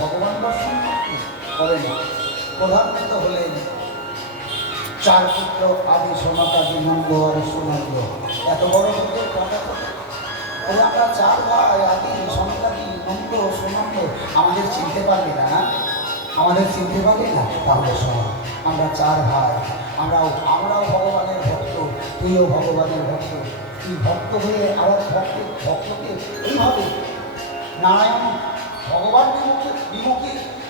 ভগবান দর্শন করেন। প্রধানত হলেন চার পুত্র আদি সনাতনী নন্দ আর সুনন্দ। এত বড় পুত্র কথা ওরা আমরা চার ভাই আদি সনাতনী নন্দ সুনন্দ। আমাদের চিনতে পারবি না? আমাদের চিনতে পারবি না? তাহলে শোন, আমরা চার ভাই, আমরাও ভগবানের ভক্ত, তুইও ভগবানের ভক্ত। তুই ভক্ত হয়ে আবার ভক্তকে এইভাবে নারায়ণ ভগবান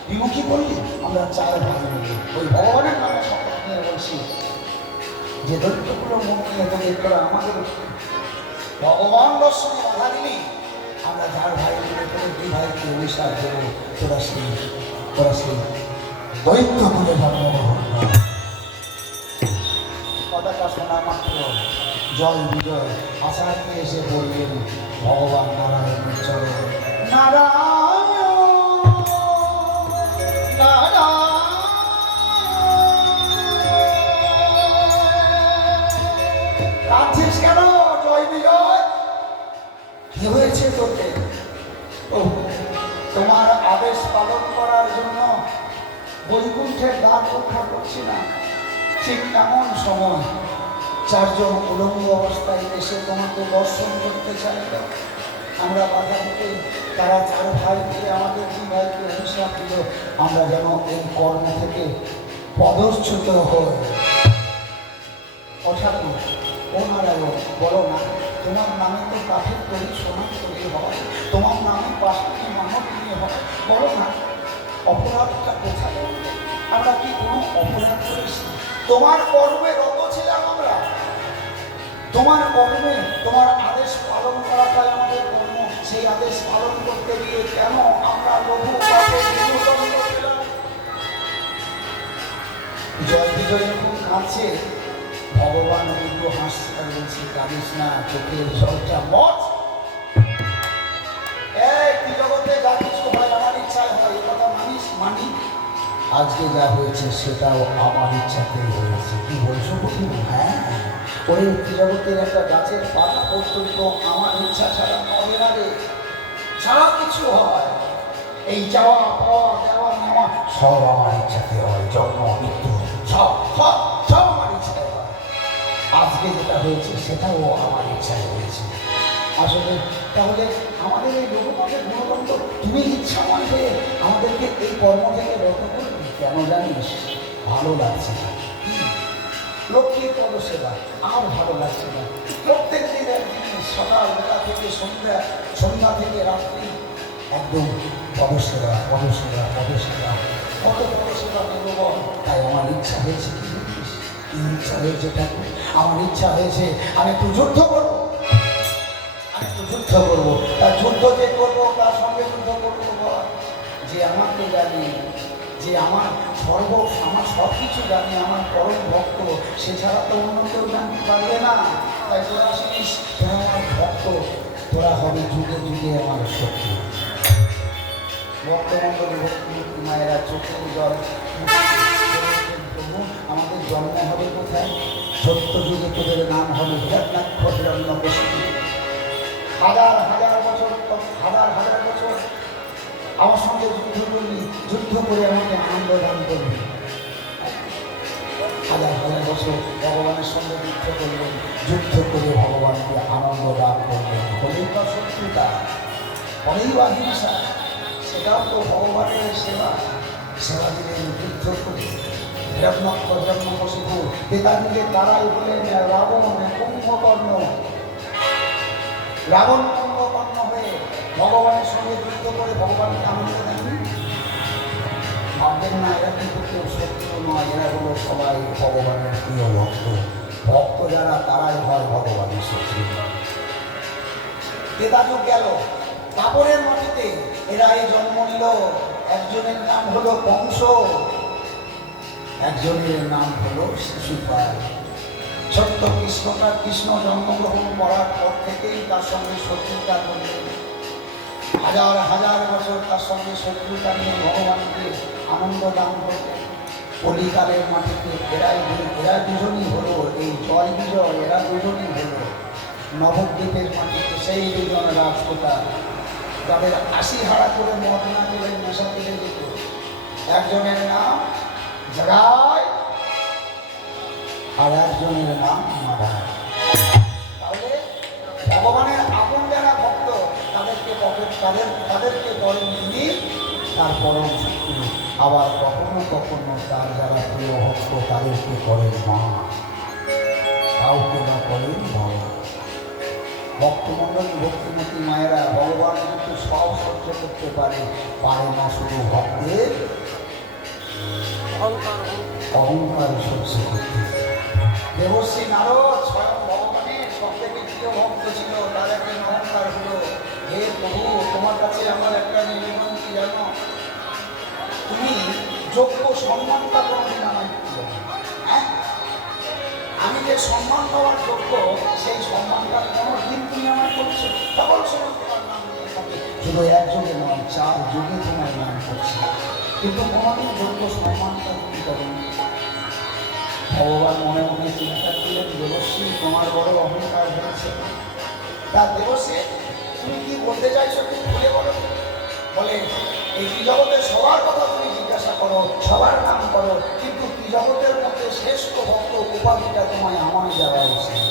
বিমুখী করলি। আমরা চার ভাই মিলে ওই ভগবানের নামে শপথ নিয়ে বলছি যে দৈত্যগুলো মন নিয়ে তোদের তোরা আমাদের ভগবান দর্শনে বাধা দিলি। আমরা যার ভাই মিলে করে দুই ভাইকে অভিশাপ দেবো, তোরা সেই দৈত্য বলে জন্মগ্রহণ কর। কথাটা শোনা মাত্র জয় বিজয় আচার্যে এসে বললেন ভগবান নারায়ণের চরণে, নারায়ণ কাঁদছিস কেন? জয় বিজয় কি হয়েছে তোকে? তোমার আদেশ পালন করার জন্য বৈকুণ্ঠের দ্বার রক্ষা করছি না। ঠিক এমন সময় চারজন উলঙ্গ অবস্থায় এসে তোমাকে দর্শন করতে চাইল। আমরা বাধা দিতে তারা চার ভাইকে আমাদের দুই ভাইকে অভিশাপ দিল, আমরা যেন এই কর্ম থেকে পদচ্যুত হই। ঠাকুর, ও নারায়ণ, বলো না, তোমার নামে তো কাঠের তৈরি সোনার তৈরি হয়, তোমার নামে বাসন্তী মানব নিয়ে হয়, বলো না অপরাধটা কোথায়? আমরা কি কোনো অপরাধ করেছি? তোমার কর্মে রত ছিলাম আমরা, তোমার কর্মে তোমার আদেশ পালন করাটাই আমাদের কর্ম। সেই আদেশ পালন করতে গিয়ে কেন আমরা লঘু পাপে নির্দণ্ড ছিলাম? জয় বিজয় যখন কাঁদছে, ভগবান একটু হাসছে আর বলছে, কাঁদিস না, চোখের জলটা মত। এই জগতে যা কিছু হয় আমার ইচ্ছায় হয়, এ কথা মানি। আজকে যা হয়েছে সেটাও আমার ইচ্ছাতেই হয়েছে। কি বলছো বলি? হ্যাঁ, ওই জগতের একটা গাছের পাতা পর্যন্ত আমার ইচ্ছা ছাড়া হবে না রে। যা কিছু হয়, এই যাওয়া পাওয়া দেওয়া নেওয়া সব আমার ইচ্ছাতে হয়। জন্ম মৃত্যু সব আমার ইচ্ছায় হয়। আজকে যেটা হয়েছে সেটাও আমার ইচ্ছায় হয়েছে। আসলে তাহলে আমাদের এই লোকপথের গুণদণ্ড তুমি ইচ্ছা মনে আমাদেরকে এই কর্ম থেকে রক্ষা করবি কেন জানিস? ভালো লাগছে না। লক্ষ্মীর পদসেবা আর ভালো লাগছে না। প্রত্যেক দিনের সকালবেলা থেকে সন্ধ্যা থেকে রাত্রি একদম পদসেবা কত পদসেবা নেব। তাই আমার ইচ্ছা হয়েছে, কি বুঝিস? কি ইচ্ছা হয়েছে ঠাকুর? আমার ইচ্ছা হয়েছে আমি একটু যুদ্ধ করবো। তার যুদ্ধ যে করবো, তার সঙ্গে যুদ্ধ করবো যে আমাকে জানি, যে আমার সব কিছু জানি, আমার পরম ভক্ত, সে ছাড়া তো অন্য কেউ জানতে পারবে না। তাই তোরা শুনিস, তোরা আমার ভক্ত, তোরা হবে যুগে যুগে আমার শক্তি। ভক্তমন্ডলী ভক্তি মায়েরা চোখের জল আমাদের জন্ম হবে কোথায়? সত্য যুগে তোদের নাম হবে হিরণ্যাক্ষ হিরণ্যকশিপু। হাজার বছর আমার সঙ্গে যুদ্ধ করবি, যুদ্ধ করে আমাকে আনন্দ দান করবি। হাজার বছর ভগবানের সঙ্গে যুদ্ধ করবেন, যুদ্ধ করে ভগবানকে আনন্দ দান করবেন। হলেই বা শত্রুতা, হলেই বা হিংসা, সেটাও তো ভগবানের সেবা দিলেন যুদ্ধ করে। হিরণ্যকশিপু পিতাজিকে তারাই হলেন রাবণ কুম্ভকর্ণ হয়ে ভগবানের সঙ্গে যুদ্ধ করে ভগবানকে আনন্দ দেন। ভাববেন না এরা কিন্তু কেউ শত্রু নয়, এরা হলো সবাই ভগবানের প্রিয় ভক্ত যারা তারাই হয় ভগবানের শত্রু। তেতাযুগ গেল, কাপড়ের মাটিতে এরা এই জন্ম নিল। একজনের নাম হলো কংস, একজনের নাম হলো শিশুপাল। সত্য কৃষ্ণ জন্মগ্রহণ করার পর থেকেই তার সঙ্গে শত্রুতা করলেন। হাজার বছর তার সঙ্গে শত্রুতা নিয়ে ভগবানকে আনন্দ দান করলেন। কলিকালের মাটিতে এরা দুজনই হলো এই জয় বিজয়, এরা দুজনই হলো নবদ্বীপের মাটিতে সেই দুজন রাজকোটা, যাদের 80 হারা করে মদ না পেলে নেশা পেলে যে একজনের নাম জগায় আর একজনের নাম মাধায়। তাহলে ভগবানের আপন যারা ভক্ত তাদেরকে বলেন তিনি তার পরম শত্রু। আবার কখনো কখনো তার যারা প্রিয় ভক্ত তাদেরকে করেন মা, কাউকে না করেন বাবা। ভক্তমণ্ডলী ভক্তিমতী মায়েরা ভগবান কিন্তু সব সহ্য করতে পারে না শুধু ভক্তের অহংকার সহ্য করতে। দেবশ্রী নারদ স্বয়ং ভগবানের সব থেকে প্রিয় ভক্ত ছিল, তার একটা অহংকার হলো, হে প্রভু তোমার কাছে আমার একটা নিবেদন কি জানো, তুমি যোগ্য সম্মানটা কোনোদিন আমায় দিচ্ছো। হ্যাঁ, আমি যে সম্মান পাওয়ার যোগ্য সেই সম্মানটা কোনোদিন তুমি আমায় করছো। সকল সময় তোমার নাম নিয়ে থাকে, শুধু এক যুগে নয় 4 যুগে তোমার নাম করছে, কিন্তু কোনোদিন যোগ্য সম্মানটা তুমি করেন। ভগবান মনে মনে চিন্তা করলেন, দেবশ্রী তোমার বড় অহংকার হয়েছে। তা দেবশ্রী তুমি কি বলতে চাইছো তুমি খুলে বলো। বলে এই ত্রিজগতের সবার কথা তুমি জিজ্ঞাসা করো, সবার নাম করো, কিন্তু ত্রিজগতের মধ্যে শ্রেষ্ঠ ভক্ত উপাধিটা তোমায় আমায় দেওয়া উচিত।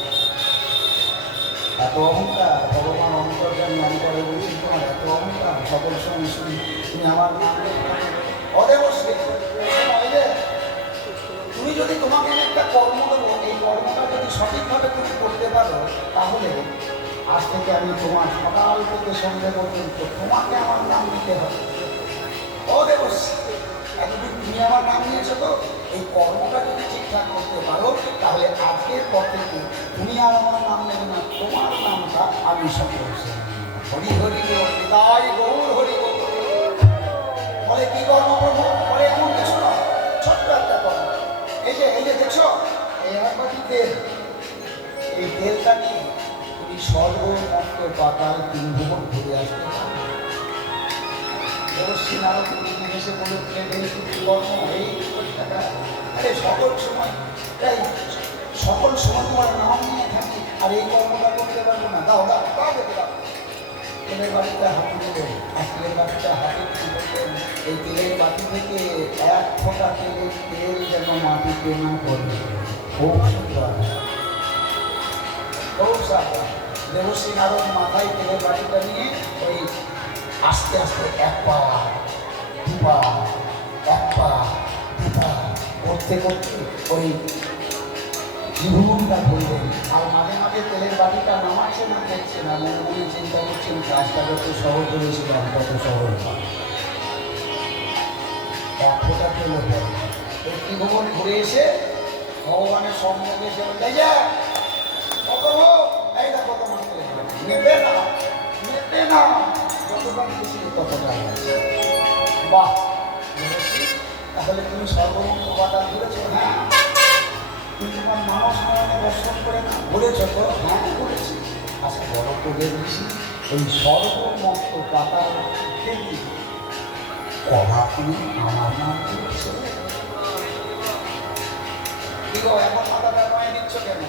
এত অহংকার, ভগবান অন্তর্জামী অন্তরে বলছি তোমার এত অহংকার, সকল সময় শুনি তুমি আমার নাম অদেবশ্রী। তুমি যদি তোমাকে একটা কর্ম দেবো, এই কর্মটা যদি সঠিকভাবে তুমি করতে পারো, তাহলে আজ থেকে আমি তোমার সকাল থেকে সন্ধ্যা পর্যন্ত তোমাকে আমার নাম নিতে হবে। ও দেবশ্রী, এতদিন তুমি আমার নাম নিয়েছো, তো এই কর্মটা যদি ঠিকঠাক করতে পারো তাহলে আজকের পর থেকে তুমি আর আমার নাম নেবে না, তোমার নামটা আমি সকল হরি হরি তাই গৌর হরি গৌর। বলে কি কর্ম করবো? বলে এমন কিছু না, ছোট্ট একটা কর্ম। এই যে দেখছো এই একবারটি তেল, এই তেলটা নিয়ে তুমি সর্বমস্ত পাতাল 3 ভুবন ঘুরে আসতে পারো। দেবশ্রী নারদ এসে বলে কর্ম এই টাকা, আরে সকল সময় তোমার নাম নিয়ে থাকি আর এই কর্মটা করতে পারবো না, দাও দাও দাও দেখে দাও। তেলের বাটিটা হাতে দেবেন, তেলের বাটিটা হাতে দেবেন, এই তেলের বাটি থেকে 1 ফোঁটা তেলের তেল যেন মাটিতে না পড়ে। খুব সুন্দর, খুব সাদা। দেবশ্রী নারদ মাথায় তেলের বাটিটা নিয়ে ওই আস্তে আস্তে 1 পা 2 পা 1 পা 2 পা করতে করতে ওই জীবনটা ধরলেন। আর মাঝে মাঝে তেলের বাটিটা নামাচ্ছে না, দেখছে না, মনে মনে চিন্তা করছেন কাজটা যত সহজ হয়েছিলাম তত সহজ হয়। 1 ফোঁটা তেল পড়ে এই ত্রিভুবন ঘুরে এসে ভগবানের সম্মুখে এসে বলে যা কত হোক, এই দেখো তোমার তেল নেবে না, নেবে না, যতটা নিয়েছিল ততটা আছে। বাহ, তাহলে তুমি সর্বমঙ্গ উপাদান ঘুরেছো? হ্যাঁ। তুমি তোমার মানস নয়নে দর্শন করে না বলেছ তো? হ্যাঁ বলেছি। আচ্ছা বড় করে দিয়েছি, এই সর্বমস্ত পাতার থেকে কবা তুমি আমার নাম করেছো? কি গো এখন মাথাটা নয় দিচ্ছ কেন?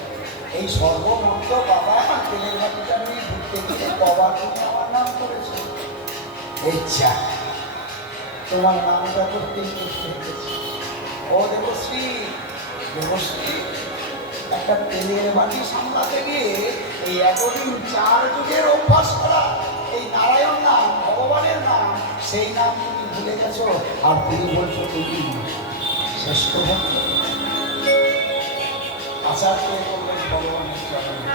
এই সর্বমস্ত পাতা তেলের বাটিটা নিয়ে ঘুরতে গিয়ে কবা তুমি আমার নাম করেছো? এই চা তোমার নামটা করতেই করতে হয়েছে। ও দেবশ্রী, দেবশ্রী একটা তেলের বাটি সামলাতে গিয়ে এই এতদিন 4 যুগের অভ্যাস করা এই নারায়ণ নাম, ভগবানের নাম, সেই নাম তুমি ভুলে গেছো। আর তুমি বলছো তুমি শ্রেষ্ঠ ভক্ত। আচার্য বললেন ভগবানের চরণে,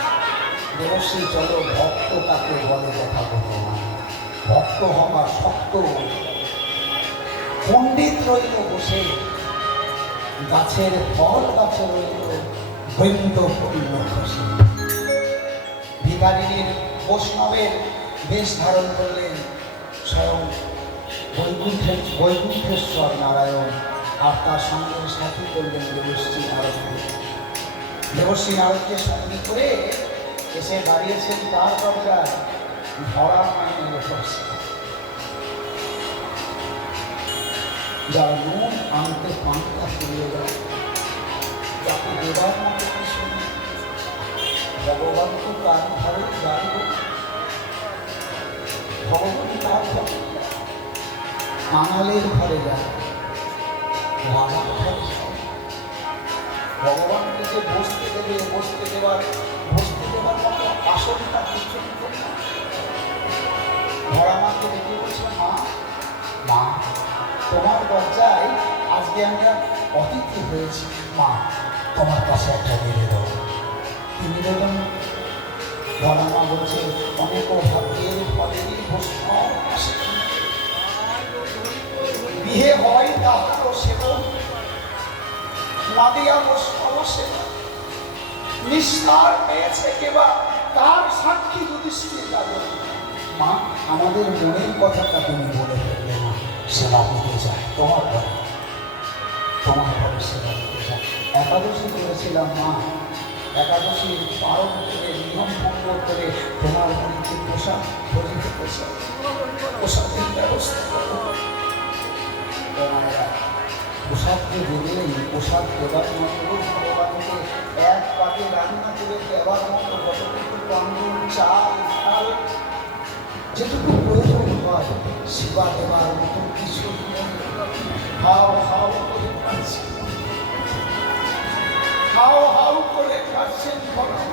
দেবশ্রী চলো ভক্ত তাকে বলে দেখা করবো না। ভক্ত হওয়া শক্ত। পণ্ডিত রইল বসে, গাছের ফল গাছে রইল বৈন্ত পড়িল বসে। ভিখারিনীর বৈষ্ণবের বেশ ধারণ করলেন স্বয়ং বৈকুণ্ঠেশ্বর নারায়ণ, আর তার সঙ্গে সাথী করলেন দেবশ্রী নারদকে। দেবশ্রী নারদকে সঙ্গী করে এসে দাঁড়িয়েছেন তার দরজায় ভরা মায়ের বসে। যারা নুন আনতে পান্তা ফিরিয়ে যায়, যাকে দেবার মতো কিছু নেই, ভগবান তো তার ঘরে দাঁড়িয়ে, ভগবান তার ঘরে কাঙালের ঘরে যায়, রাজা কোথায়? ভগবানকে যে বসতে দেবে, বসতে দেবার মতো আসনটা কিছু ধরা মাকে দেখে বলছে, মা মা তোমার দরজায় আজকে আমরা অতিথি হয়েছি, মা তোমার কাছে একটা নিবেদন। কি নিবেদন? ধরা মা বলছে, অনেক ভাগ্যের ফলেরই বৈষ্ণব আসে, বিয়ে হয় তাহারও সেবন, নাদিয়া বৈষ্ণব সেবন, নিস্তার পেয়েছে কেবা তার সাক্ষী যুধিষ্ঠির যাবে। মা আমাদের মনের কথাটা তুমি বলে ফেললে, মা সেবা দিতে চায় তোমার ঘরে, তোমার ঘরে সেবা দিতে চায়। একাদশী করেছিলাম মা, একাদশীর পালন করে নিয়ম ভঙ্গ করে তোমার বাড়িতে পোশাক ভোজিত পোশাক, পোশাকের ব্যবস্থা করো। পোশাককে দিলেই পোশাক দেবার মতো ভগবানকে এক পাকে রান্না করে দেবার মতো কতটুকু কন্দল চাল ডাল যেটুকু প্রয়োজন হয় সেবা দেবার মতো কিছু হাও হাও করে কাঁদছে, হাও হাও করে কাঁদছেন ভগবান।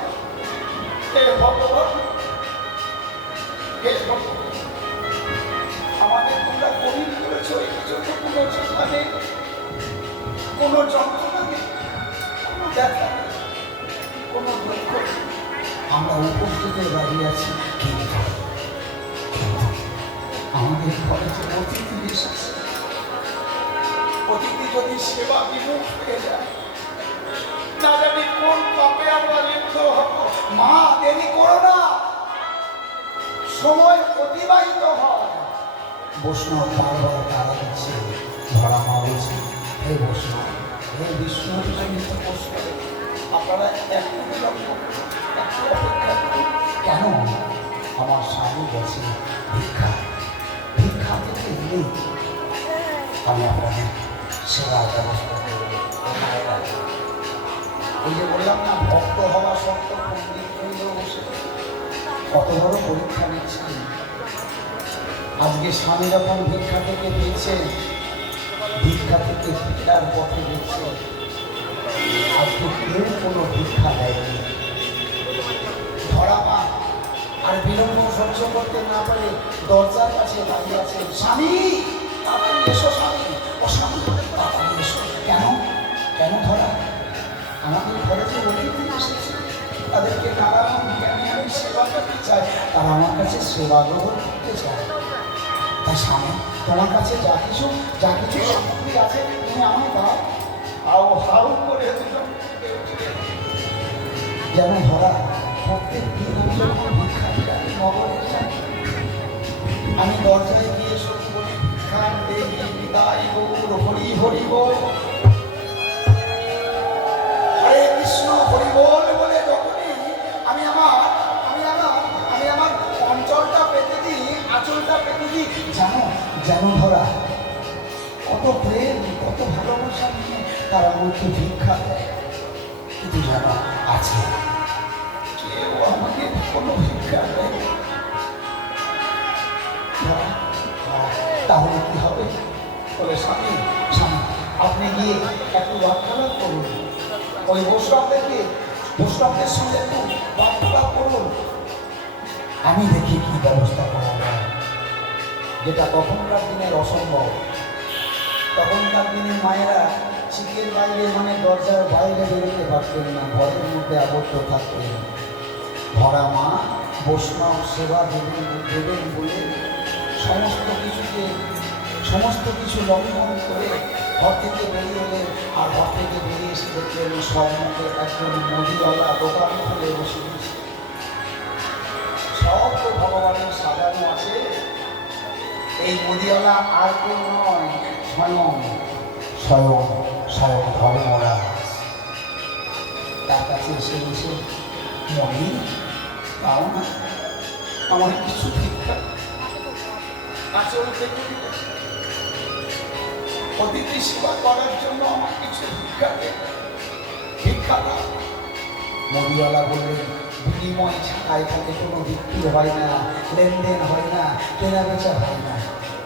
হে ভগবান, হে ভগবান, আমাদের তোমরা গভীর করেছ, এই জন্য কোনো চিন্তা নেই, কোনো যন্ত্রণা নেই, কোনো ব্যথা নেই, কোনো দুঃখ নেই। আমরা উপস্থিত দাঁড়িয়ে আছি, কিন্তু আমাদের ঘরে যে অতিথি এসেছে, অতিথি যদি সেবা বিমুখ হয়ে যায়, না জানি কোন পাপে আমরা লিপ্ত হব। মা দেরি করো না, সময় অতিবাহিত হয়। বৈষ্ণব বারবার তারা দিচ্ছে, ধরা মা বলছে, হে বৈষ্ণব, হে বিষ্ণু জনিত বৈষ্ণব, আপনারা একটু বিলম্ব করুন, একটু অপেক্ষা করুন। কেন? আমার স্বামী গেছে ভিক্ষা, ভিক্ষা থেকে এলেই আমি আপনাদের সেবার ব্যবস্থা করব। ওই যে বললাম না, ভক্ত হওয়া শক্ত, পণ্ডিত হইলেও বসে কত বড় পরীক্ষা নিচ্ছেন। আজকে স্বামী যখন ভিক্ষা থেকে পেয়েছে, ভিক্ষা থেকে ফেরার পথে দিচ্ছে, আজকে কেউ কোনো ভিক্ষা দেয়নি। ধরা মা আর বিলম্ব সহ্য করতে না পারে দরজার কাছে দাঁড়িয়ে আছে, স্বামী তাড়াতাড়ি এসো, স্বামী ও স্বামী তাড়াতাড়ি এসো। কেন? কেন ধরা? আমাদের ঘরে যে অতিথি এসেছে তাদেরকে নারায়ণ জ্ঞানে আমি সেবা করতে চাই, তারা আমার কাছে সেবা গ্রহণ করতে চায়। তাই স্বামী তোমার কাছে যা কিছু সামগ্রী আছে তুমি আমায় দাও। আও হাউ করে যেন ধরা প্রত্যেক দিন আমি যখন ভিক্ষা দিই নগরে যাই, আমি দরজায় গিয়ে শুরু করি, ভিক্ষান দেবী বিদায় গৌর হরি হরি বল, হরে কৃষ্ণ হরি বল বলে যখনই আমি আমার অঞ্চলটা পেতে দিই, আঁচলটা পেতে দিই, যেন ধরা কত প্রেম, কত ভালোবাসা নিয়ে তারা আমাকে ভিক্ষা দেয়। কিন্তু যেন আছে কেউ আমাকে কোনো ভিক্ষা দেয়। তাহলে কি হবে? বলে স্বামী আপনি গিয়ে একটু বার্তালাপ করুন, ওই বৈষ্ণবদের সঙ্গে একটু বার্তালাপ করুন, আমি দেখি কি ব্যবস্থা করা যায়। যেটা তখনকার দিনের অসম্ভব। তখনকার দিনে মায়েরা শিখের বাইরে, মানে দরজার বাইরে বেরোতে পারতেন না, ঘরের মধ্যে আবদ্ধ থাকতেন। ধরা মা বৈষ্ণব সেবা দেবেন বলে সমস্ত কিছু লঙ্ঘন করে ঘর থেকে বেরিয়ে এলেন। আর ঘর থেকে বেরিয়ে এসে দেখলেন সম্মুখে একজন মুদিওয়ালা দোকান খুলে বসে গেছে। সব তো ভগবানের সাজানো আছে। এই মুদিওয়ালা আর কেউ নয়, স্বয়ং ধর্মরাজ। তার কাছে এসে বসে, মনি পাও না, আমার কিছু ভিক্ষা আচরণ থেকে অতিথি সেবা করার জন্য আমার কিছু ভিক্ষা দাও। মুদিওয়ালা বললেন, বিনিময় ছাড়া এখানে কোনো বিক্রি হয় না, লেনদেন হয় না, কেনা বেচা হয় না।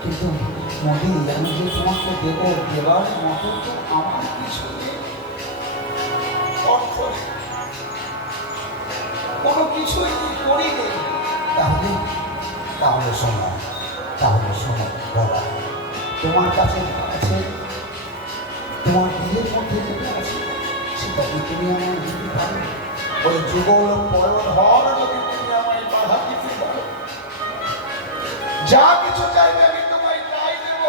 কিন্তু মোদি আমি যে তোমাকে দেব, দেবার মতো তো আমার কিছু নেই, অর্থ নেই, কোনো কিছুই করি নেই। তাহলে তাহলে শোনো, তাহলে শোনো দাদা, তোমার কাছে আছে, তোমার নিজের মধ্যে যেটা আছে সেটা কি তুমি আমায় দিতে পারো? ওই যুগল পরধর যদি তুমি আমায় বাধা দিতে পারো, যা কিছু চাইবে আমি তোমায় তাই দেব।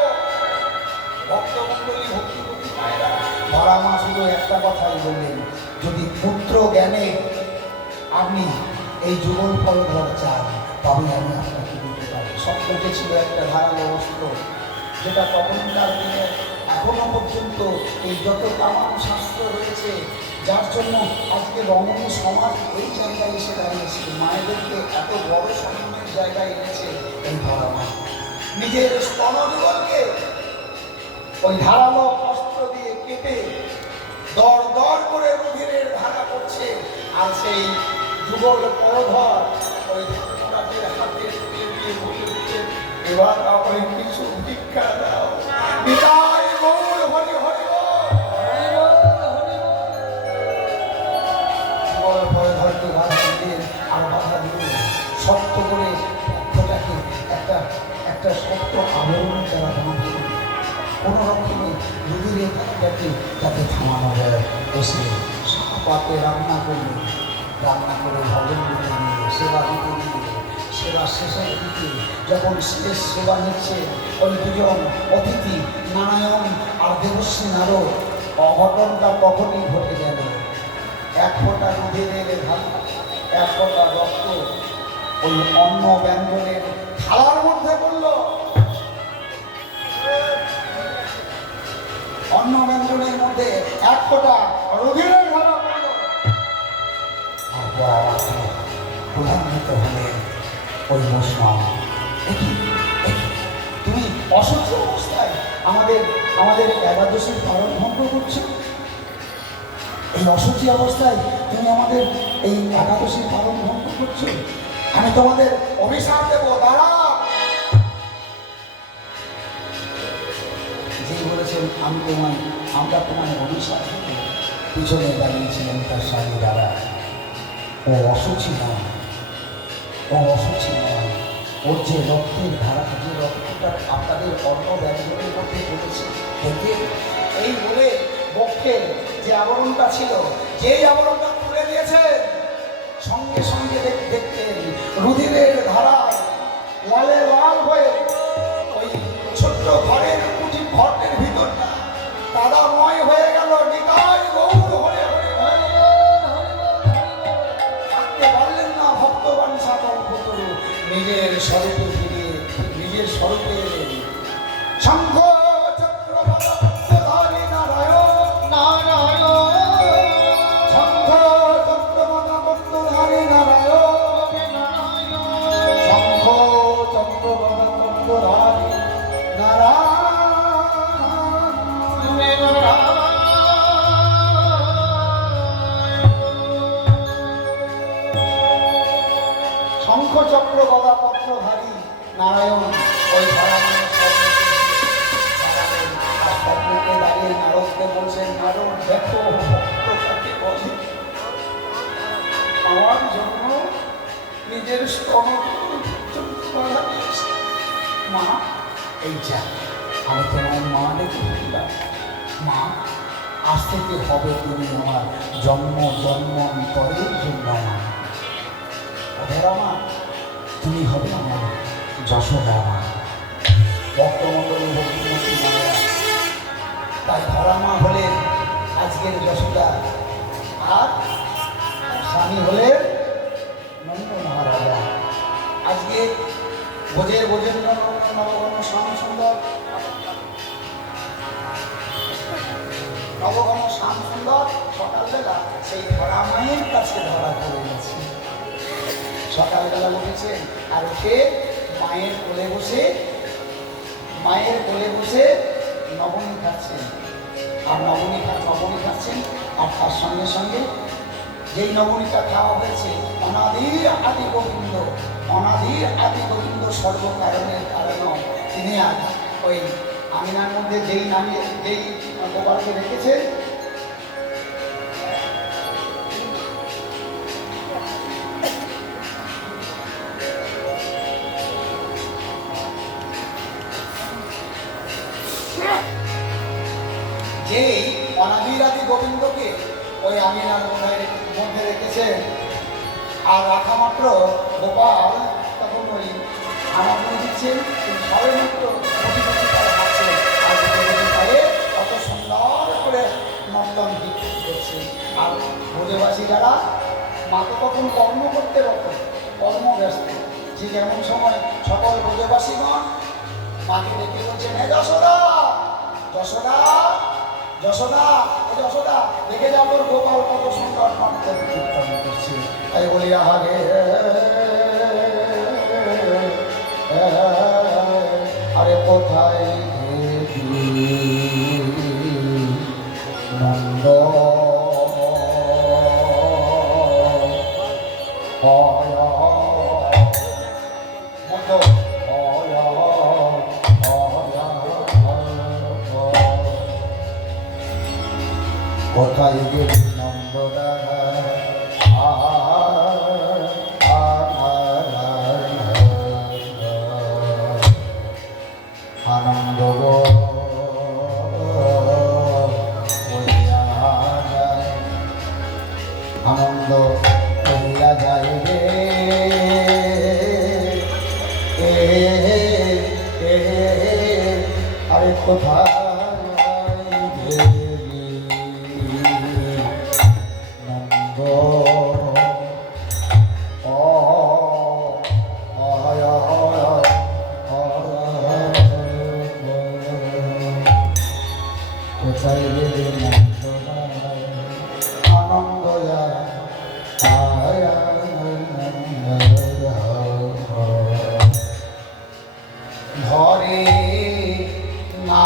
ভক্তমণ্ডলী ভক্তিপতি মায়েরা, ধরা মা শুধু একটা কথাই বললেন, যদি পুত্র জ্ঞানে আপনি এই যুগল পরধর চান তবে আমি আপনাকে দিতে পারি। স্বপ্নটি ছিল একটা ধারালো অস্ত্র, যেটা তখনকার দিনে এখনো পর্যন্ত এই যত তামাম শাস্ত্র রয়েছে, যার জন্য আজকে রমণী সমাজ এই জায়গায় এসে দাঁড়িয়েছে, মায়েদেরকে এত বড় সম্মানের জায়গায় এনেছে এই ধরা মা। নিজের স্তনযুগলকে ওই ধারালো অস্ত্র দিয়ে কেটে দর দর করে রুধিরের ধারা করছে, আর সেই যুগল পরধর ওই ধর্মরাজের হাতে দিয়ে বলে দিচ্ছে, এবার আমায় কিছু ভিক্ষা দাও। বিদায় গৌর হরি হরি বল। পরধরকে বাধা দিলেন, আর বাধা দিলেন শক্ত করে পক্ষটাকে একটা একটা শক্ত আবরণ যারা বাঁধলেন, কোনো রকমে রুধিরের ধারাটাকে যাতে থামানো যায়। এসে পাতে রান্না করলেন, রান্না করে ভজন দিতে নিয়ে সেবা দিতে নিয়ে, সেবা শেষের দিকে যখন শেষ সেবা নিচ্ছে ওই দুজন অতিথি নারায়ণ আর দেবশ্রী নারদ, অঘটনটা তখনই ঘটে গেল। এক ফোঁটা রুধিরের ধারা, এক ফোঁটা রক্ত ওই অন্ন ব্যঞ্জনের থালার মধ্যে পড়ল। অন্ন ব্যঞ্জনের মধ্যে এক ফোঁটা রুধিরের ধারা পড়ল। প্রধানভূত হলেন ওই বৈষ্ণব। তুমি অসুস্থ অবস্থায় আমাদের একাদশীর পালন ভঙ্গ করছো। এই অসুচি অবস্থায় তুমি আমাদের এই একাদশীর পালন ভঙ্গ করছো। আমি তোমাদের অভিশাপ দেব, দাঁড়া। যে বলেছেন আমরা তোমায় অভিশাপ দেব, পিছনে দাঁড়িয়েছিলেন তার স্বামী দাঁড়া। ও অসুচি নয়, ও অসুচি নয়, ওর যে রক্তের ধারা, যে রক্তটা আপনাদের অন্ন ব্যঞ্জনের মধ্যে পড়েছে দেখে, এই বলে বক্ষের যে আবরণটা ছিল, যেই আবরণটা খুলে দিয়েছে, সঙ্গে সঙ্গে দেখতেন রুধিরের ধারায় লালে লাল হয়ে ওই ছোট্ট ঘরের কুটি ঘরের ভিতরটা দাদাময় হয়ে গেল। নিতাই গৌর হরে হরে থাকতে পারলেন না ভক্তবান সাধন পুত্র, নিজের স্বরূপে ফিরে নিজের স্বরূপে এলেন। শঙ্খ চক্র ধারী নারায়ণ নারায়ণ, শঙ্খ চক্র ধারী নারায়ণ নারায়ণ, শঙ্খ চক্র ধারী নারায়ণ। শঙ্খ চক্র গদা পত্রধারী নারায়ণ ওই স্বপ্নকে দাঁড়িয়ে নারদকে বলছেন, নারদ দেখো ভক্তটাকে বলে আমার জন্য নিজের মা, এই যা আমি তোমার মা ডেকে দিলাম। মা, আজ থেকে হবে তুমি আমার জন্ম জন্মান্তরের জন্য মা। ধরা মা, তুমি হবে আমার যশোদা মা। ভক্তমণ্ডলী ভক্তিমতী মায়েরা, তাই ধরা মা হলেন আজকের যশোদা, আর স্বামী হলেন নন্দ মহারাজা। আজকে ভোজের নবগণ শ্যাম সুন্দর, নবগণ শ্যাম সুন্দর সকালবেলা সেই ধরা মায়ের কাছে ধরা পড়ে গেছে। সকালবেলা উঠেছেন আর উঠে মায়ের কোলে বসে নবনী খাচ্ছেন, আর নবনী খাচ্ছেন, আর তার সঙ্গে সঙ্গে যেই নবনীটা খাওয়া হয়েছে অনাদির আদি গোবিন্দ সর্বকারণের কারণ, তিনি আজ ওই আঙিনার মধ্যে যেই গোপালকে রেখেছে, যেই অনাদিরাদি গোবিন্দকে ওই আঙিনার মধ্যে রেখেছেন, আর রাখা মাত্র গোপাল তখন ওই আমার মনে দিচ্ছেন সবাই মাত্র ভাবছেন আর পায়ে কত সুন্দর করে নন্দন গীত করছে। আর ভোজবাসী যারা মা তো তখন কর্ম করতে রত, কর্মব্যস্ত, ঠিক এমন সময় সকল ভোজবাসীগণ মাকে ডেকে বলছেন, হে যশোদা, যশোদা, যশোদা, যশোদা, দেখে যাবো গোপাল কত সুন্দর নন্দন কীর্তন করছে। তাই বলি আগে আরে কোথায় নন্দ কোথায় গেলি নন্দদানা আনন্দ আনন্দ করিয়া যায় রে আরে কোথায় ঘরে না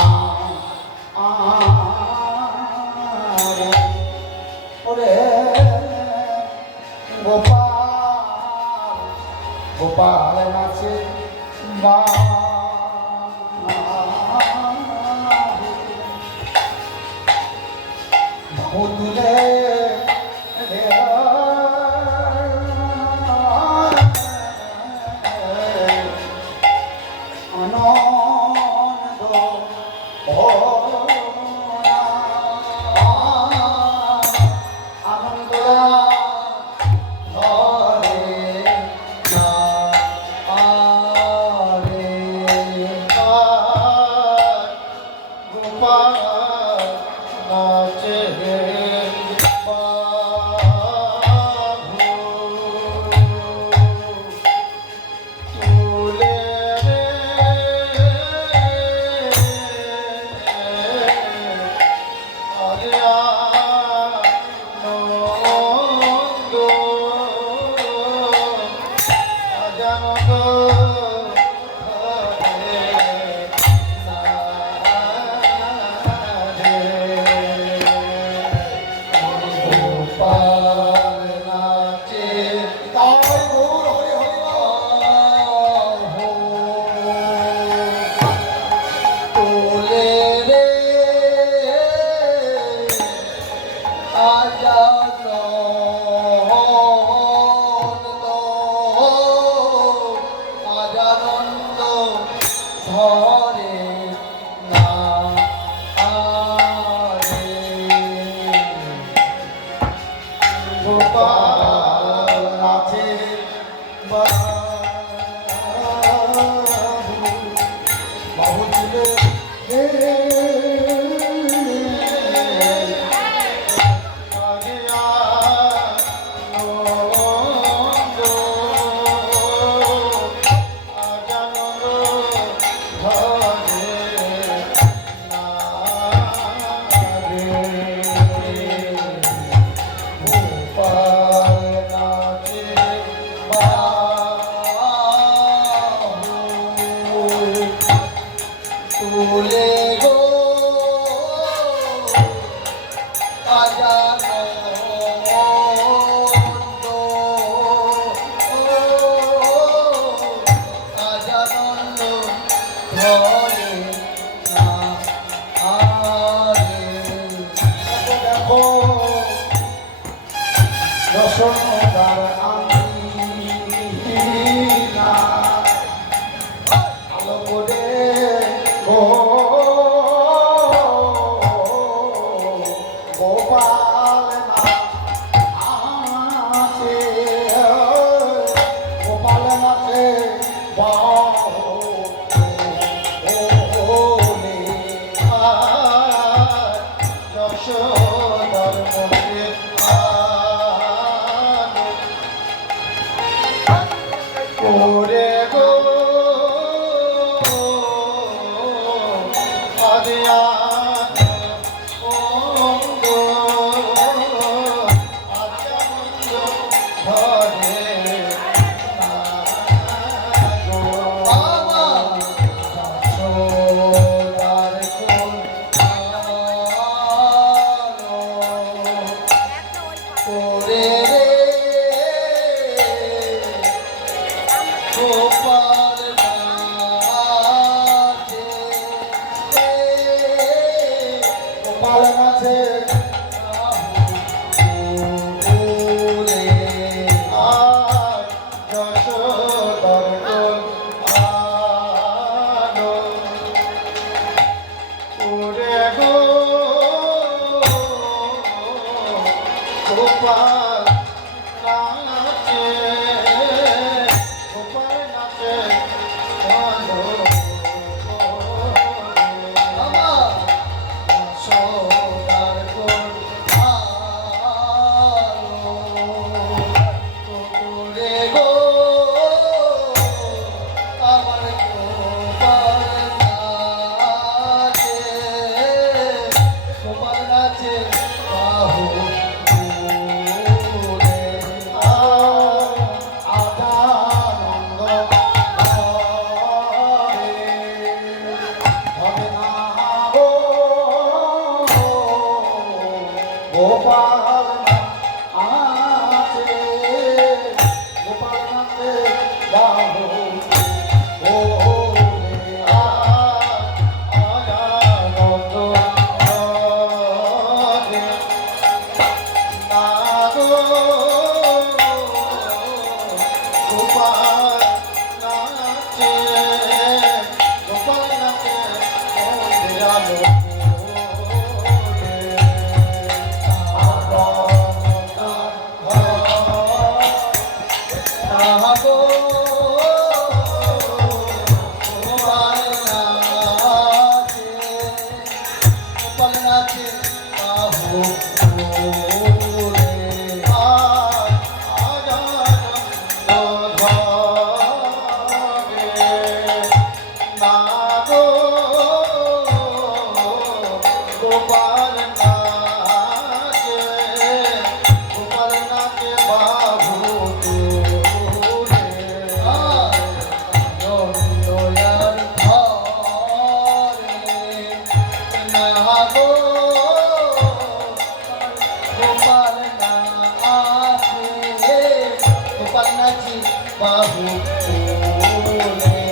ওরে গোপাল, গোপাল নাচে মা তুলে ঘরে যশোদার আমি না আলো করে ও গোপাল না আছে গোপাল নাচে যশোদার মধ্যে ওরে গো আদিয়া ও গো আদিয়া ঘরে না গো বাবা যশোদার কোন ওরে গোপাল নাচে গোপাল নাচে ওরে আর যশোদার কোন আলো ওরে গো গোপাল নাচে গোপাল নাচে যশোদার কোন আলো ওরে গো আমার গোপাল নাচে গোপাল নাচে বাহু গোপাল আছে গোপাল নাচে বাহু ও আনন্দ গোপাল নাচে গোপাল নাচে গোপাল নাচে গোপাল নাচে বাবু তোরে নন্দয়ার ঘরে না গো গোপাল নাচে গোপাল নাচি বাবু তোরে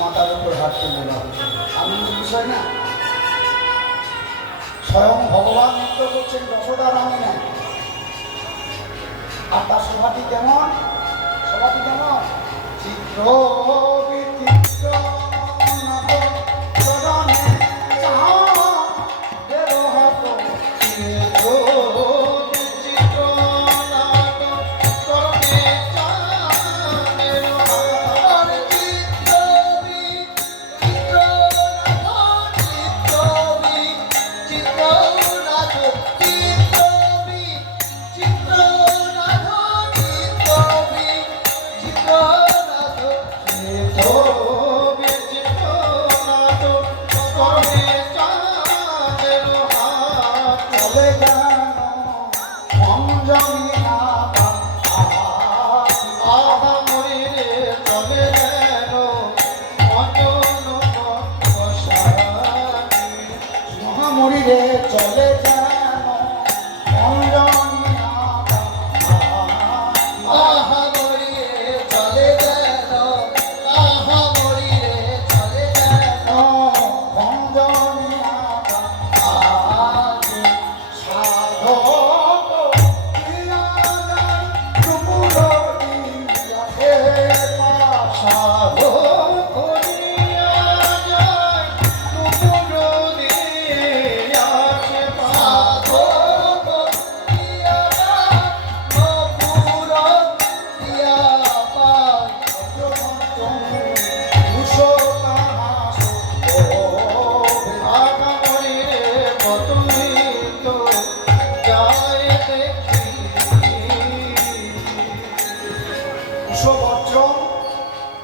মাথার উপর হাত তুলে দেওয়া আনন্দের বিষয় না। স্বয়ং ভগবান নৃত্য করছেন যশোদার আঙিনা। আর তার সভাটি কেমন? সভাটি কেমন? চিত্র বিচিত্র চলে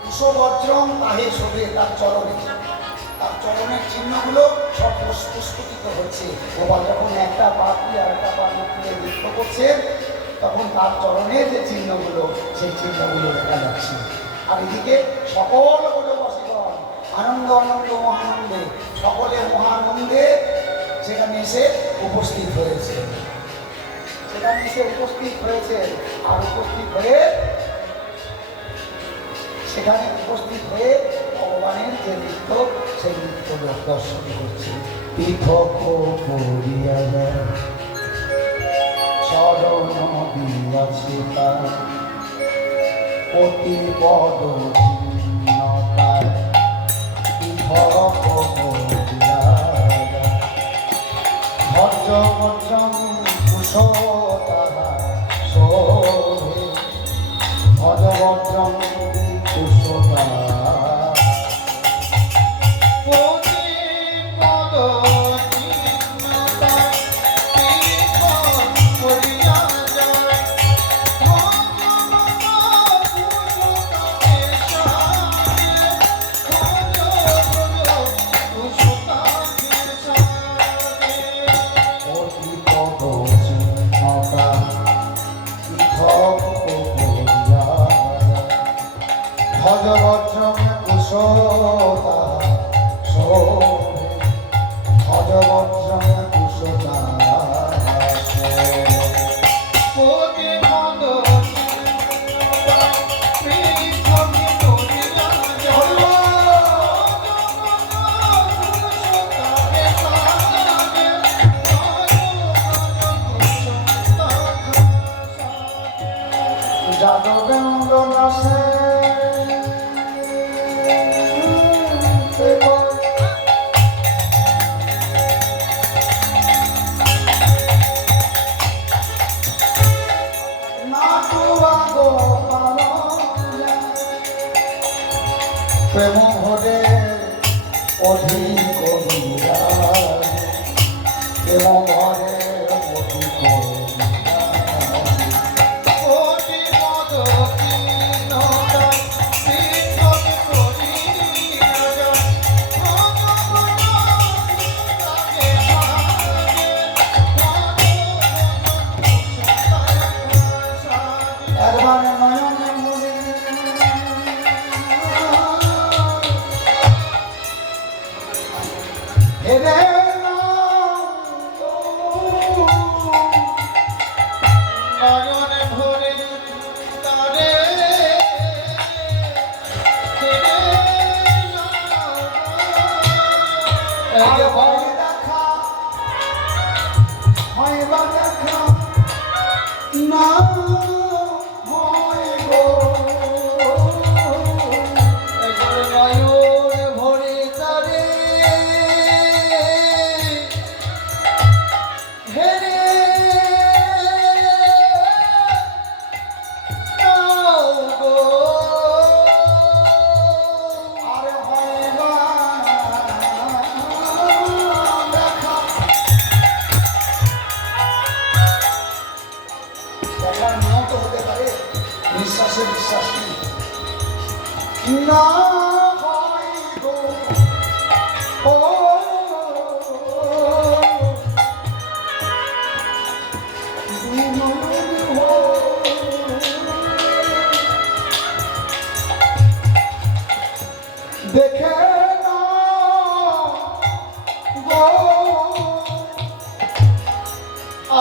কুশবজ্রম তাহে শোভে তার চরণের চিহ্নগুলো সব পুষ্পিত হচ্ছে। গোপাল যখন একটা পা দিয়ে আরেকটা পা তুলে নৃত্য করছে তখন তার চরণের যে চিহ্নগুলো সেই চিহ্নগুলো দেখা যাচ্ছে। আর এদিকে সকল বসিগণ আনন্দ আনন্দ মহানন্দে সকলে মহানন্দে সেখানে এসে উপস্থিত হয়েছে। সেখানে এসে উপস্থিত হয়েছে আর উপস্থিত হয়ে সেখানে উপস্থিত হয়ে ভগবানের যে নৃত্য সেই নৃত্য দর্শন করছে। পৃথক করিয়া চরণ দিয়াছে তার অতি পদ চিহ্নতার পৃথক করিয়া ভদ্র বজ্রং কুশো তাহা শোভে ভদ্রবজ্রং কুশোতা প্রেম ভরে অধিক বিরাজ, প্রেম ভরে অধিক দেখে না গো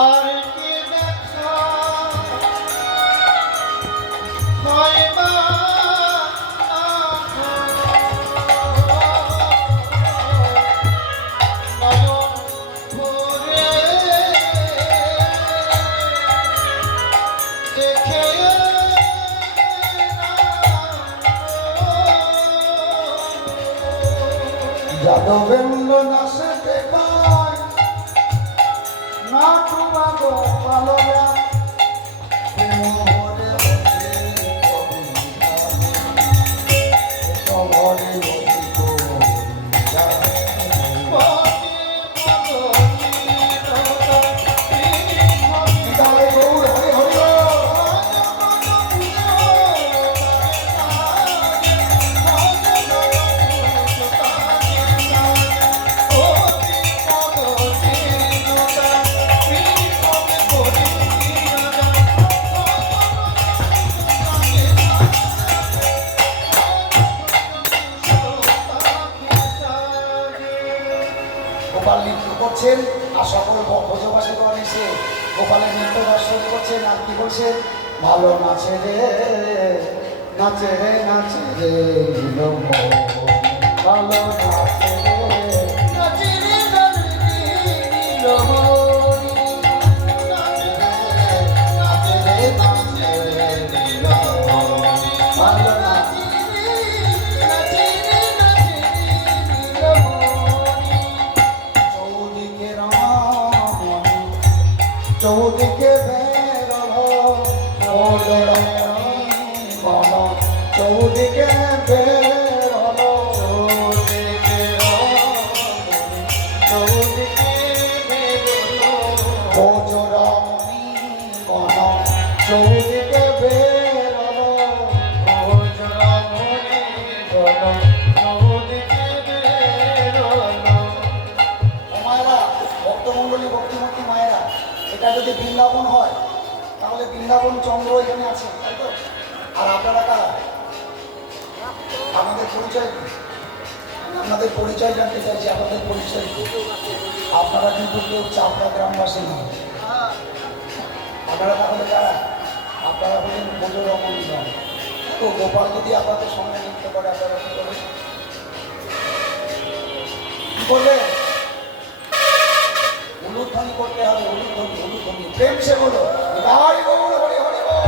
আর কি দেখা হয় বা যাদবেন্দ্র নাচতে পায় না তোমা গোপালরা গোপাল নৃত্য করছেন আর সকল ভোজবাসীগণ এসে গোপালের নৃত্য দর্শন করছেন আর কি বলছেন, ভালো নাচে রে নাচে রে নাচে রে ভালো নাচে রে নাচে রে চৌদিকে বেরো চৌদিকে বেরো চৌদিকে ভোজরমণি বন চৌদিকে বেরো ভোজরমণি বন চৌদিকে বেরো। মায়েরা ভক্তমণ্ডলী ভক্তিমূর্তি মায়েরা, এটা যদি বৃন্দাবন হয় তাহলে বৃন্দাবন চন্দ্র এখানে আছে, তাই তো? আর আপনারা কারা? আপনাদের পরিচয় কি? আপনাদের পরিচয় জানতে চাইছি, আপনাদের পরিচয় কি? আপনারা কিন্তু কেউ চাপড়া গ্রামবাসী নয়। আপনারা তাহলে কারা? আপনারা হলেন ভোজরমণী নয়। তো গোপাল যদি আপনাদের সঙ্গে নৃত্য করে আপনারা কি করবেন? কি করবেন? উলুধ্বনি করতে হবে, উলুধ্বনি উলুধ্বনি প্রেম সে বলো হরি বল হরি হরি বল।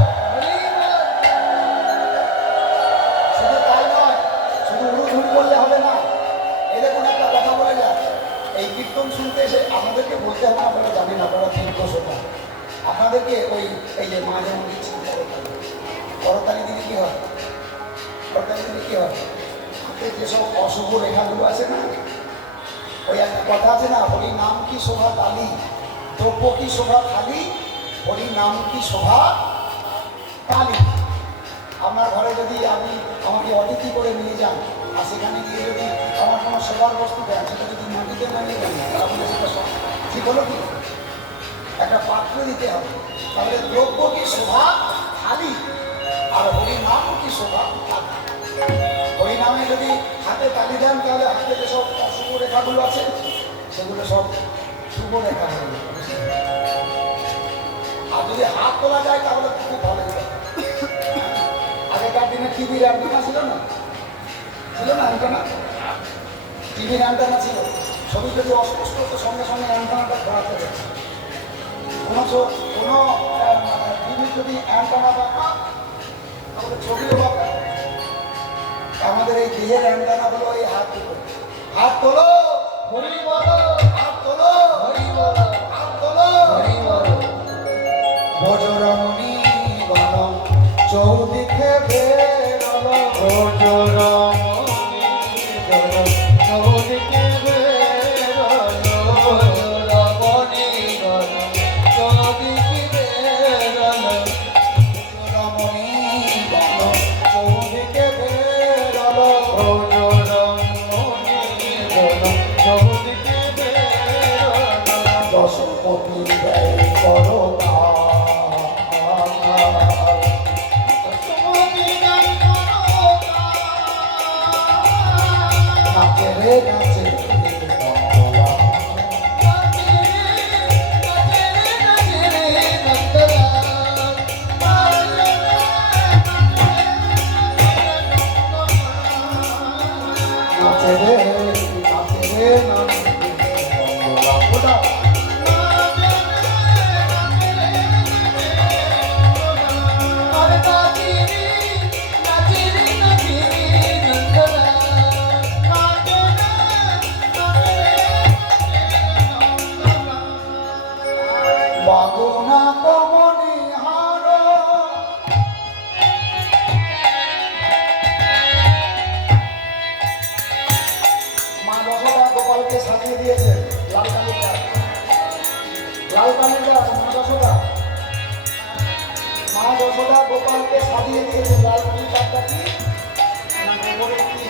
শুধু তাই নয়, শুধু উলুধ্বনি করলে হবে না। এই দেখুন একটা কথা বলে যায়, এই কীর্তন শুনতে এসে আপনাদেরকে বলতে হবে, আপনারা জানেন, আপনারা দীর্ঘ শ্রোতা, আপনাদেরকে ওই এই যে মা যেমন দিচ্ছেন করতালি দিলে কি হয়? করতালি দিলে কি হয়? হাতে যেসব অশুভ রেখাগুলো আছে না, ওই একটা কথা আছে না, হরি নাম কি শোভা তালি, দ্রব্য কি শোভা থালি, হরি নাম কি শোভা তালি। আপনার ঘরে যদি আপনি আমাকে অতিথি করে নিয়ে যান আর সেখানে গিয়ে যদি আমার কোনো সেবার বস্তু দেন, সেটা যদি মাটিতে নামিয়ে দেন তাহলে সেটা ঠিক হলো কি? একটা পাত্র দিতে হবে। তাহলে দ্রব্য কি শোভা থালি আর হরিনাম কি শোভা তালি। হরিনামে যদি হাতে তালি দেন তাহলে হাতে যেসব অশুভ রেখাগুলো আছে সেগুলো সব শুভ রেখা হয়ে যাবে। আর যদি হাত তোলা যায় তাহলে খুব ভালো হবে। আগেকার দিনে টিভির অ্যান্টেনা ছিল না, ছিল না অ্যান্টেনা? টিভির অ্যান্টেনা ছিল, ছবি যদি অস্পষ্ট হতো সঙ্গে সঙ্গে অ্যান্টেনাটা ঘোরাতে হবে। কোনো টিভির যদি অ্যান্টেনা বাঁকা তাহলে ছবিও বাঁকা। আমাদের এই দেহের অ্যান্টেনা হলো এই হাত তোলো, হাত তোলো হরি বলো, হাত তোলো হরি বলো, হাত তোলো হরি বলো। বজরমণি গণ চৌদিকে বেরোলো, বজরমণি গণ চৌদিকে বেরোলো, বজরমণি গণ চৌদিকে বেরোলো, বজরমণি গণ চৌদিকে বেরোলো, বজরমণি গণ চৌদিকে বেরোলো। দশপতি দেয় করো নাচে রে নাচে বাগুনা কমনি হারো। মা যশোদা গোপালকে সাজিয়ে দিয়েছে লাল কালির গাছ, লাল কালির গাছ। মা যশোদা গোপালকে সাজিয়ে দিয়েছে লাল কালির গাছটা কি না গোবরের কি?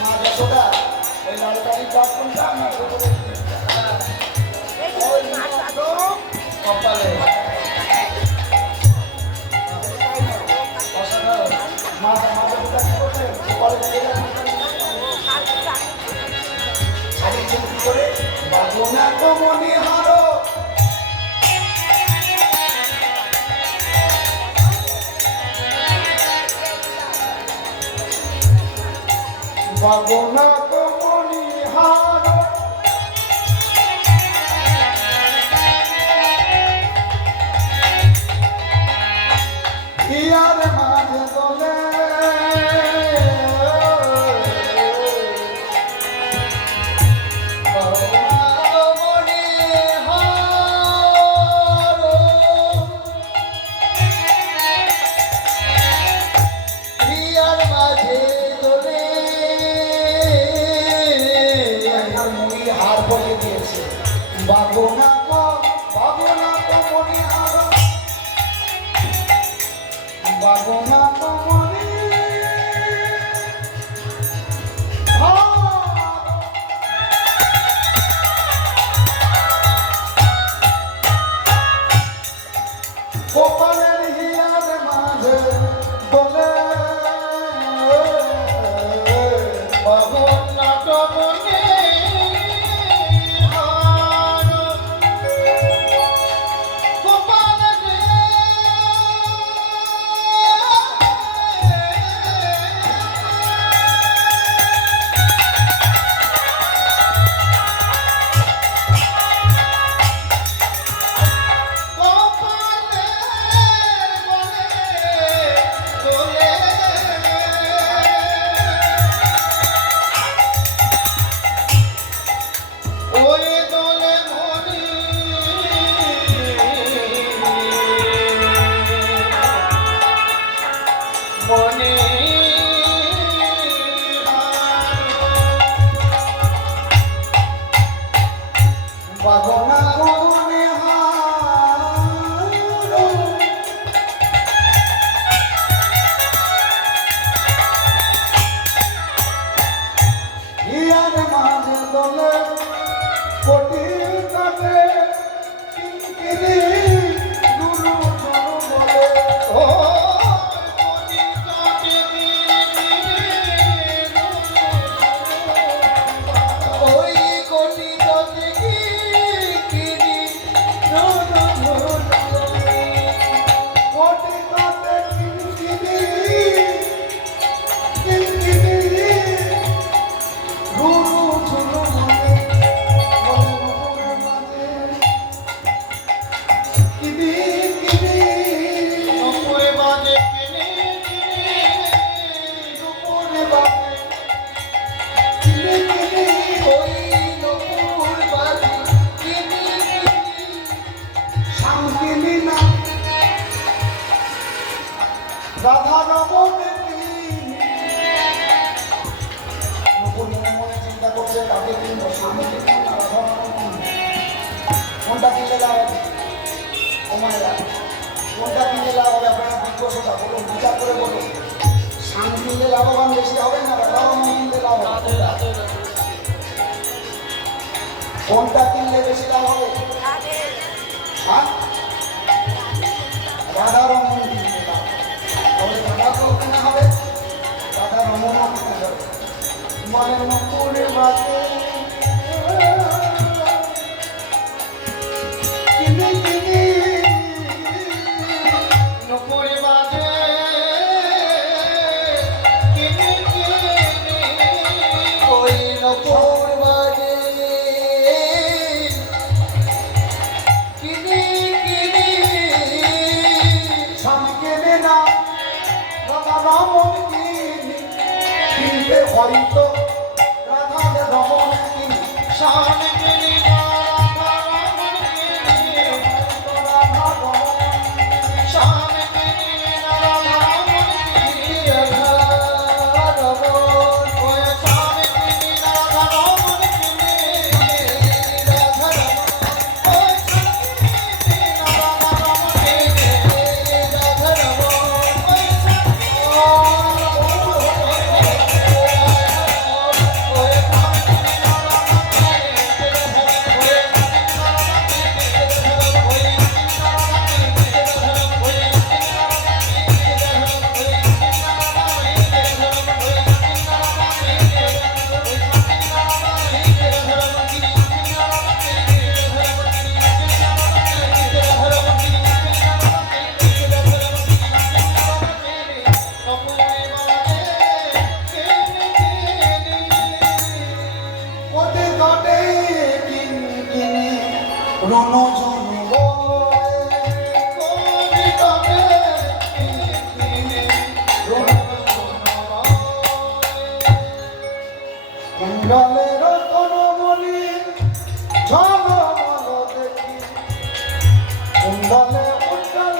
মা যশোদা ওই লাল কালির গাছ কোনটা না গোবরের কপালে মা যশোদা কি করছে? গোপালে করে বাগুনা কমনি হারো। বাগুনা কমনি হারো, ইয়ার মাঝে দোলে হার বলে দিয়েছে। বাগুনা বাগুনা কমনি হারো, বাগুনা কমনি হারো। গোপালের হিয়ার মাঝে বলে বাগুনা কমনি শান্তিনী না রাধা রমণে মনে চিন্তা করছে কাকে কিনবো স্বামীকে কিনবো রাধা রমণ কোনটা কিনলে লাভ হবে ও মায়েরা কোনটা কিনলে লাভ হবে আপনারা জিজ্ঞাসা বলুন বিচার করে বলুন স্বামী কিনলে লাভবান বেশি হবে না রাধা রমণ কিনলে লাভ হবে কোনটা কিনলে বেশি লাভ হবে হ্যাঁ রাধা রমণ কিনলে লাভ তবে রাধাকেও কেনা হবে রাধা রমণও কেনা হবে মনের মুকুরে বাজে কিনে কিনে নুপুরে বাজে কিনে কিনে ওই নুপুর বাজে কিনে কিনে স্বামী কেনে না রাধা রমণ কিনে কিনবে হয়তো রাধা রমণ কিনে স্বামী কিনে না রাধা রমণ কিনে রাধা রমণ স্বামী কিনে না রাধা রমণ কিনে রাধা রমণ ওই স্বামী কিনে না রাধা রমণ কিনে রাধা রমণ ওই স্বামী কিনে না রাধা রমণ কিনে রাধা রমণ ওই কুণ্ডলের তনমণি ঝলমল দেখি কুণ্ডলে উজ্জ্বল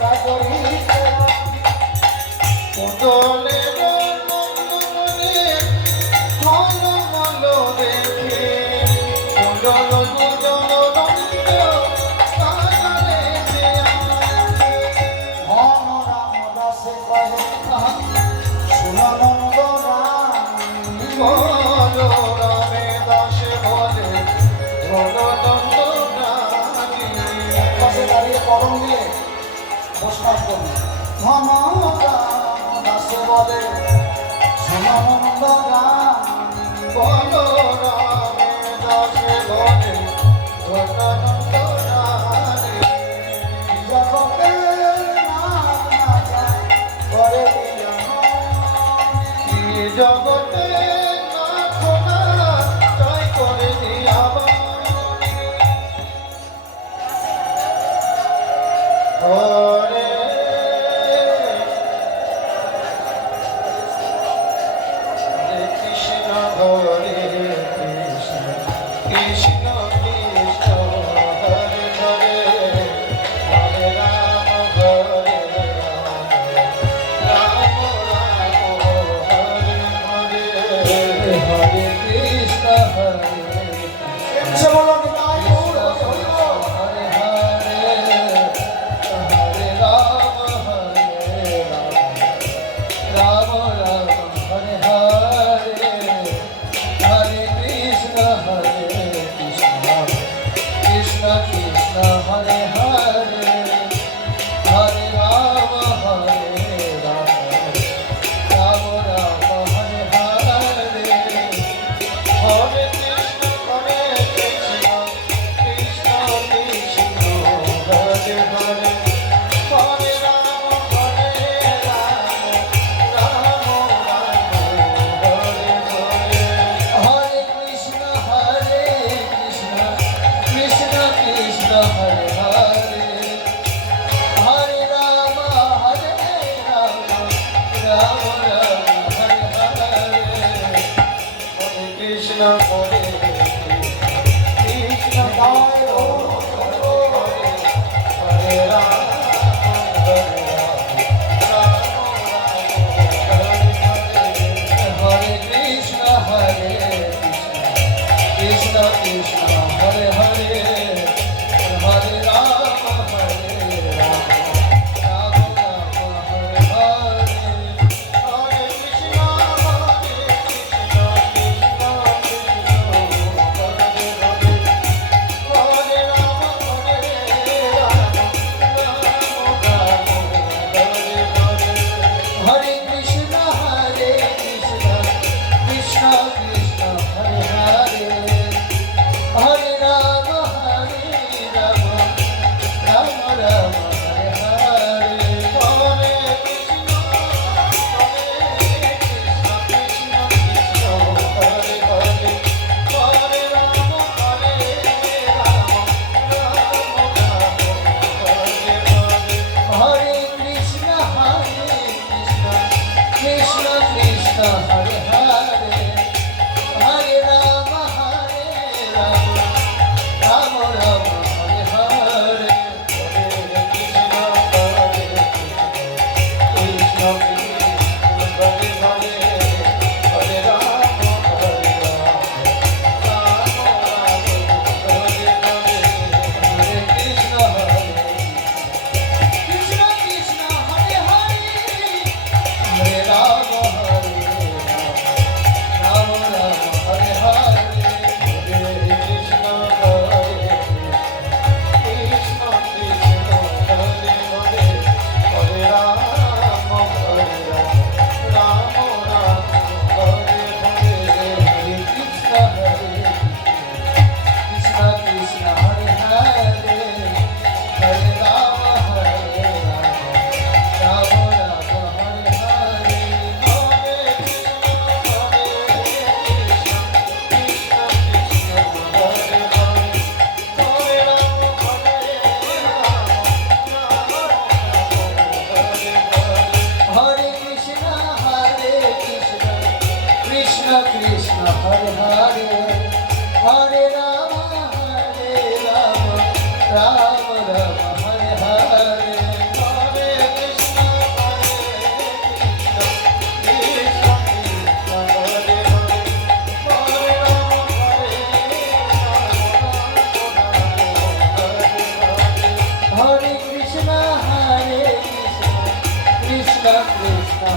কাজরিতে কুণ্ডলের তনমণি ঝলমল দেখি কুণ্ডল উজ্জ্বল কাজরিতে ধন রামদাসে কহে সুনন্দ রামে দাসে বলে পাশে দাঁড়িয়ে করম দিয়ে প্রস্তাব করুন ধন দাসে বলে সুনন্দ রাম রামে দাসে বলে ধনানন্দ জগতে করে জগতে হরে কৃষ্ণ হরে কৃষ্ণ কৃষ্ণ কৃষ্ণ হরে হরে হরে রাম হরে রাম রাম রাম হরে হরে হরে কৃষ্ণ হরে কৃষ্ণ বলো Hare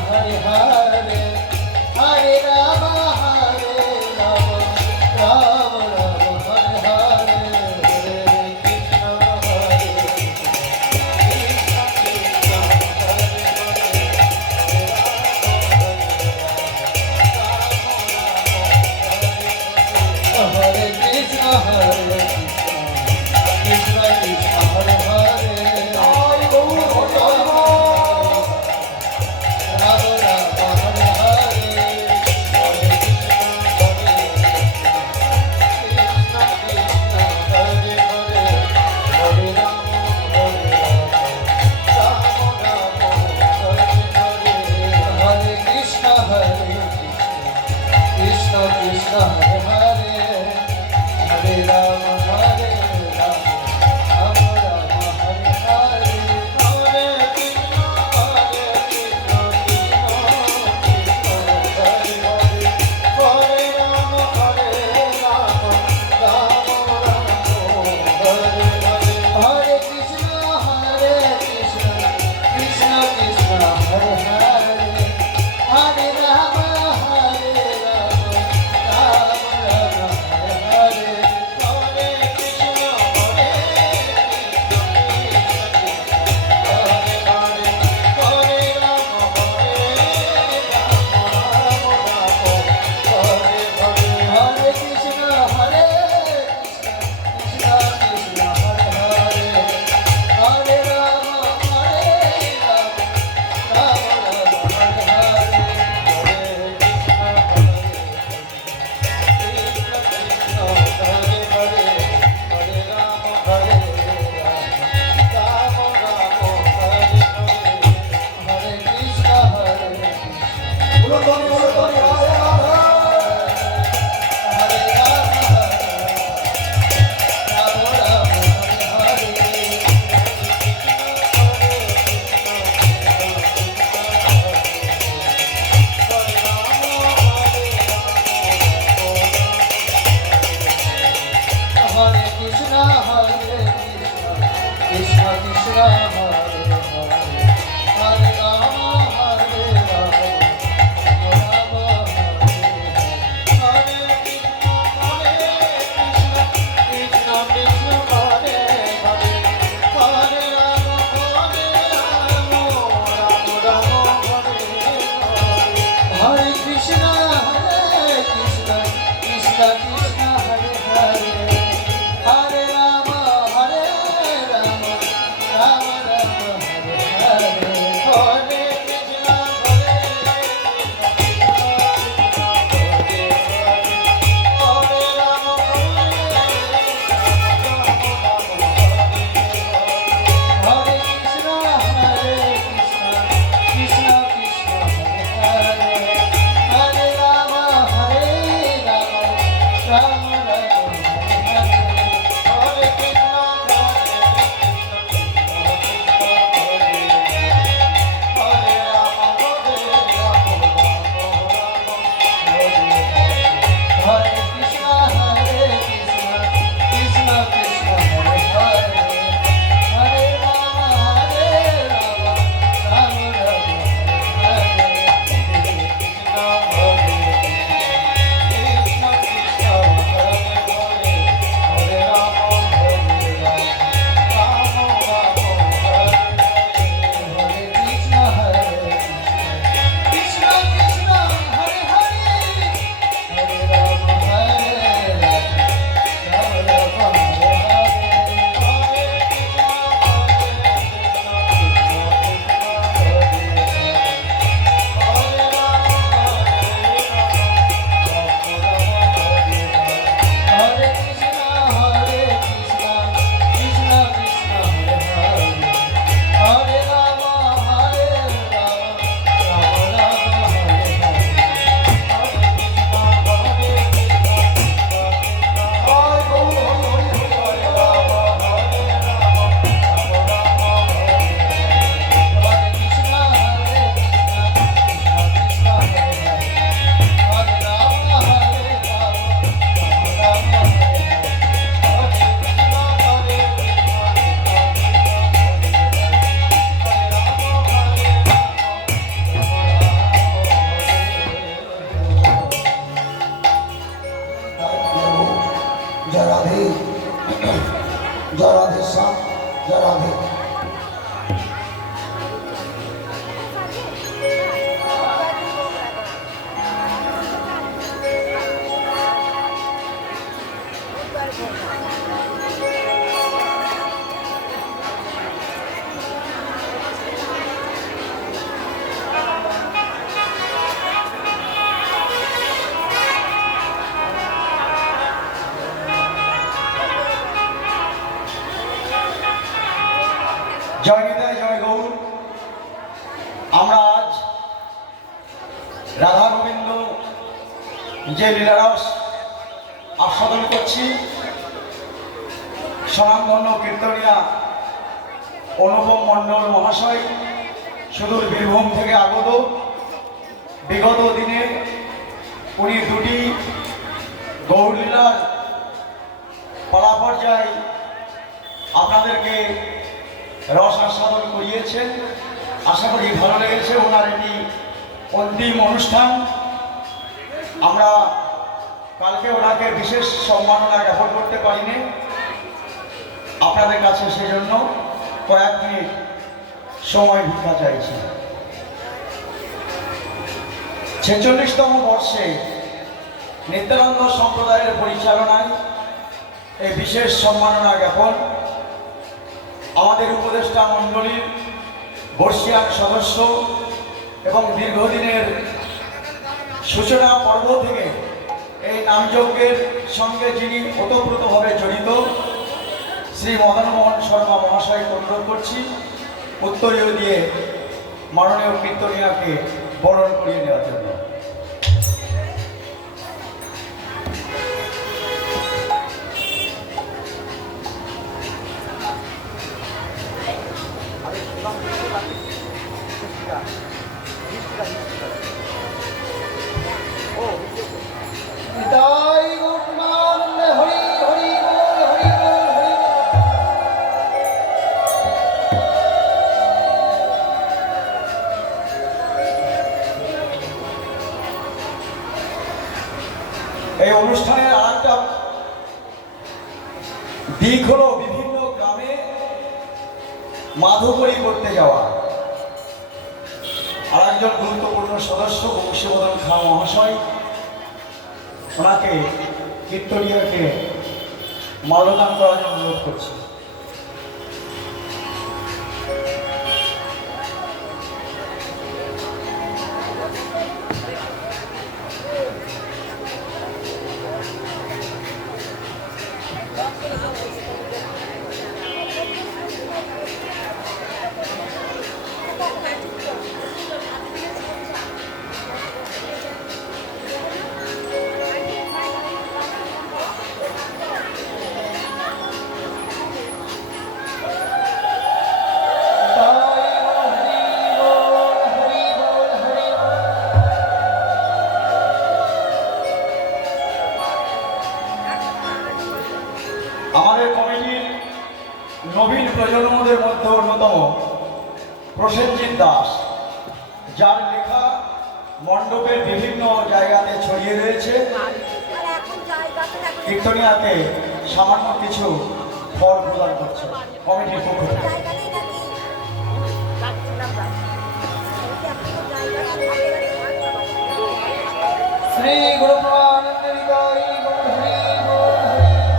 হরে হরে হরে রাম রাম রাম হরে হরে হরে কৃষ্ণ হরে হরে কৃষ্ণ হরে কৃষ্ণ কৃষ্ণ হরে হরে রাম রাম হরে হরে হরে কৃষ্ণ হরে হরে হরে রাম হরে কৃষ্ণ হরে কৃষ্ণ কৃষ্ণ হরে হরে হরে রাম হরে রাম রাম রাম হরে হরে হরে কৃষ্ণ হরে কৃষ্ণ কৃষ্ণ কৃষ্ণ হরে হরে হরে রাম রাম রাম হরে হরে হরে কৃষ্ণ হরে কৃষ্ণ কৃষ্ণ কৃষ্ণ হরে হরে হরে রাম হরে রাম রাম রাম হরে হরে হরে কৃষ্ণ হরে Hare Krishna, Krishna Krishna, Hare Hare, Hare Rama, Hare Rama, Rama Hare Hare, Krishna, Krishna Hare Hare, Hare Rama, Hare Rama, Rama Hare Hare, Hare Krishna, Krishna Krishna, Hare Hare. Hare Rama, Hare Rama, Rama Rama. জয় রাধে শ্যাম, জয় রাধে। জয় নিতাই, জয় গৌর। আমরা আজ রাধা গোবিন্দ যে লীলারস আস্বাদন করছি, স্বনামধন্য কীর্তনিয়া অনুপম মণ্ডল মহাশয় সুদূর বীরভূম থেকে আগত। বিগত দিনে উনি দুটি গৌরলীলার পরাপর্যায় আপনাদেরকে রস আস্বাদন করিয়েছেন। আশা করি ভালো লেগেছে। ওনার এটি অন্তিম অনুষ্ঠান। আমরা কালকে ওনাকে বিশেষ সম্মাননা জ্ঞাপন করতে পারিনি আপনাদের কাছে, সেজন্য কয়েক মিনিট সময় ভিক্ষা চাইছি। 46তম বর্ষে নিত্যানন্দ সম্প্রদায়ের পরিচালনায় এই বিশেষ সম্মাননা জ্ঞাপন আমাদের উপদেষ্টা মণ্ডলীর বর্ষিয়ান সদস্য এবং দীর্ঘদিনের সূচনা পর্ব থেকে এই নামযজ্ঞের সঙ্গে যিনি ওতপ্রোতভাবে জড়িত শ্রী মদন মোহন শর্মা মহাশয়কে অনুরোধ করছি উত্তরীয় দিয়ে মাননীয় কীর্তনিয়াকে বরণ করিয়ে নেওয়ার জন্য। নিতাই গৌরমান্ড হরি হরি বল, হরি বল, হরি বল। এই অনুষ্ঠানের আর একটা দিক হলো বিভিন্ন গ্রামে মাধুকরী করতে যাওয়া। আর একজন গুরুত্বপূর্ণ সদস্য বংশীবদন খাঁ মহাশয়, ওনাকে কীর্তনিয়াকে মাল্যদান করার জন্য অনুরোধ করছি। আমাদের কমিটির নবীন প্রজন্মদের মধ্যে অন্যতম প্রসেনজিৎ দাস, যার লেখা মণ্ডপের বিভিন্ন জায়গাতে ছড়িয়ে রয়েছে, কীর্তনিয়াকে সামান্য কিছু ফল প্রদান করছে কমিটির পক্ষ থেকে। শ্রী গুরুপ্রানন্দ নিতাই গৌর হরি বল, হরি বল।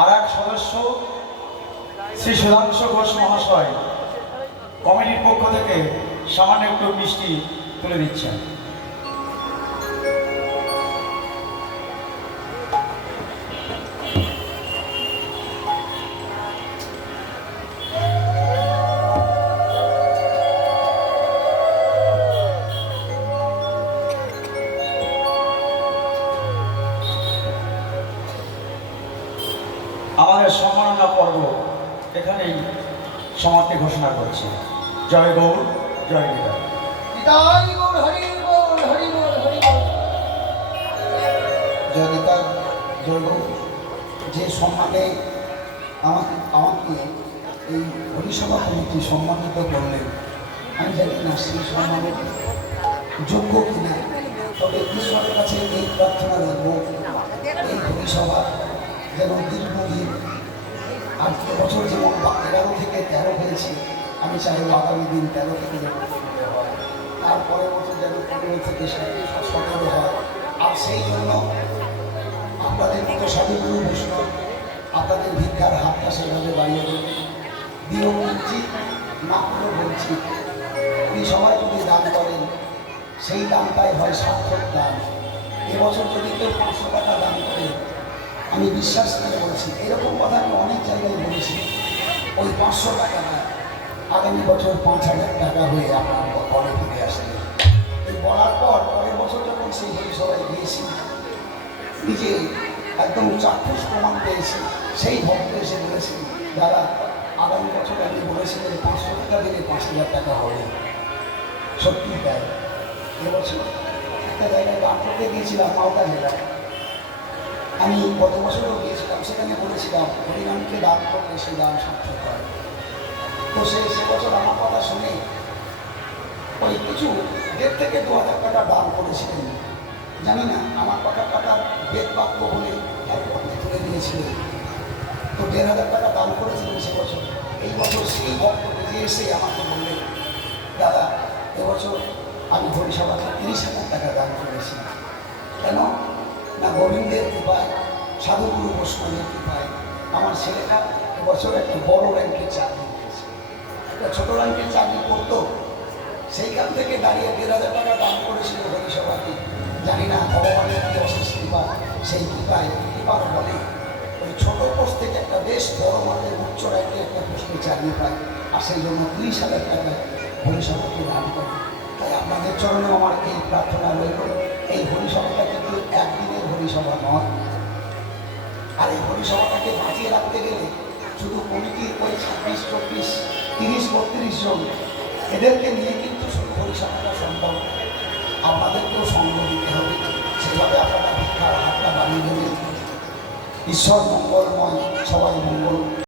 আর এক সদস্য শ্রী সুধাংশু ঘোষ মহাশয় কমিটির পক্ষ থেকে সামান্য একটু মিষ্টি তুলে দিচ্ছেন। আমাদের সম্মাননা পর্ব এখানেই সমাপ্তি ঘোষণা করছি। জয় গৌর, জয় নিতাই। নিতাই গৌর হরি বল, হরি বল, হরি বল। জয় নিতাই, জয় গৌর। যে সম্মানে আমাকে এই হরিসভা কমিটি সম্মানিত করলেন, আমি জানি না সেই সম্মানের যোগ্য কিনা, তবে ঈশ্বরের কাছে এই প্রার্থনা রাখব, এই পরিসভা যেন দীর্ঘদিন, আর এবছর যেমন 11 থেকে 13 হয়েছে, আমি চাইব আগামী দিন 13 থেকে যেন 15 হয়, তারপরের বছর যেন 15 থেকে 17 হয়। আর সেই জন্য আপনাদের মতো সাধুগুরু বৈষ্ণব আপনাদের ভিক্ষার হাতটা সেভাবে বাড়িয়ে দেবে, দিয়েও বলছি, না করেও বলছি, আপনি সবাই যদি দান করেন সেই দানটাই হয় সার্থক দান। এবছর যদি কেউ 500 টাকা দান করে, আমি বিশ্বাস করে বলছি, এরকম কথা আমি অনেক জায়গায় বলেছি, ওই 500 টাকাটা আগামী বছর 5000 টাকা হয়ে আপনার ঘরে ফিরে আসবে। এই বলার পর পরের বছর যখন সেই সবাই গিয়েছি, নিজে একদম চাক্ষুষ প্রমাণ পেয়েছি। সেই ভক্ত এসে বলেছে, দাদা আগামী বছর আপনি বলেছিলেন 500 টাকা দিলে 5000 টাকা হবে, সত্যি তাই। এবছর একটা জায়গায় দান করতে গিয়েছিলাম মালদা জেলায়, আমি গত বছরও গিয়েছিলাম, সেখানে বলেছিলাম হরিনামকে দান করলে সে দান সার্থক হয়। তো সে বছর আমার কথা শুনে ওই কিছু 1,500 থেকে 2,000 টাকা দান করেছিলেন। জানি না আমার কথাটা বেদ বাক্য বলে আপনি তুলে দিয়েছিলেন। তো 1,500 টাকা দান করেছিলেন সে বছর। এই বছর সেই ভক্ত নিজে এসে আমাকে বললেন, দাদা এবছর আমি হরিসভাতে 30,000 টাকা দান করেছি। কেন না, গোবিন্দের কৃপায়, সাধুগুরু বৈষ্ণবের কৃপায় আমার ছেলেটা এবছর একটা বড় র্যাঙ্কের চাকরি পেয়েছে। একটা ছোট র্যাঙ্কের চাকরি করতো, সেইখান থেকে দাঁড়িয়ে 1,500 টাকা দান করেছিল হরিসভাকে। জানি না ভগবানের কি অশেষ কৃপা, সেই কৃপায় কৃপার বলে ওই ছোট পোস্ট থেকে একটা বেশ বড় মানের উচ্চ র্যাঙ্কের একটা পোস্টে চাকরি পায়, আর সেই জন্য 30,000 টাকা হরিসভাকে দান করে। তাই আপনাদের চরণে আমার এই প্রার্থনা রইল, এই হরিসভাটা কিন্তু একদিনের হরিসভা নয়। আর এই হরিসভাটাকে বাঁচিয়ে রাখতে গেলে শুধু কমিটির ওই 26, 24, 30, 32 জন এদেরকে নিয়ে কিন্তু শুধু হরিসভাটা সম্ভব। আপনাদেরকেও সঙ্গ দিতে হবে, সেভাবে আপনারা ভিক্ষার হাতটা বাড়িয়ে দেবেন। ঈশ্বর মঙ্গলময়, সবাই মঙ্গল।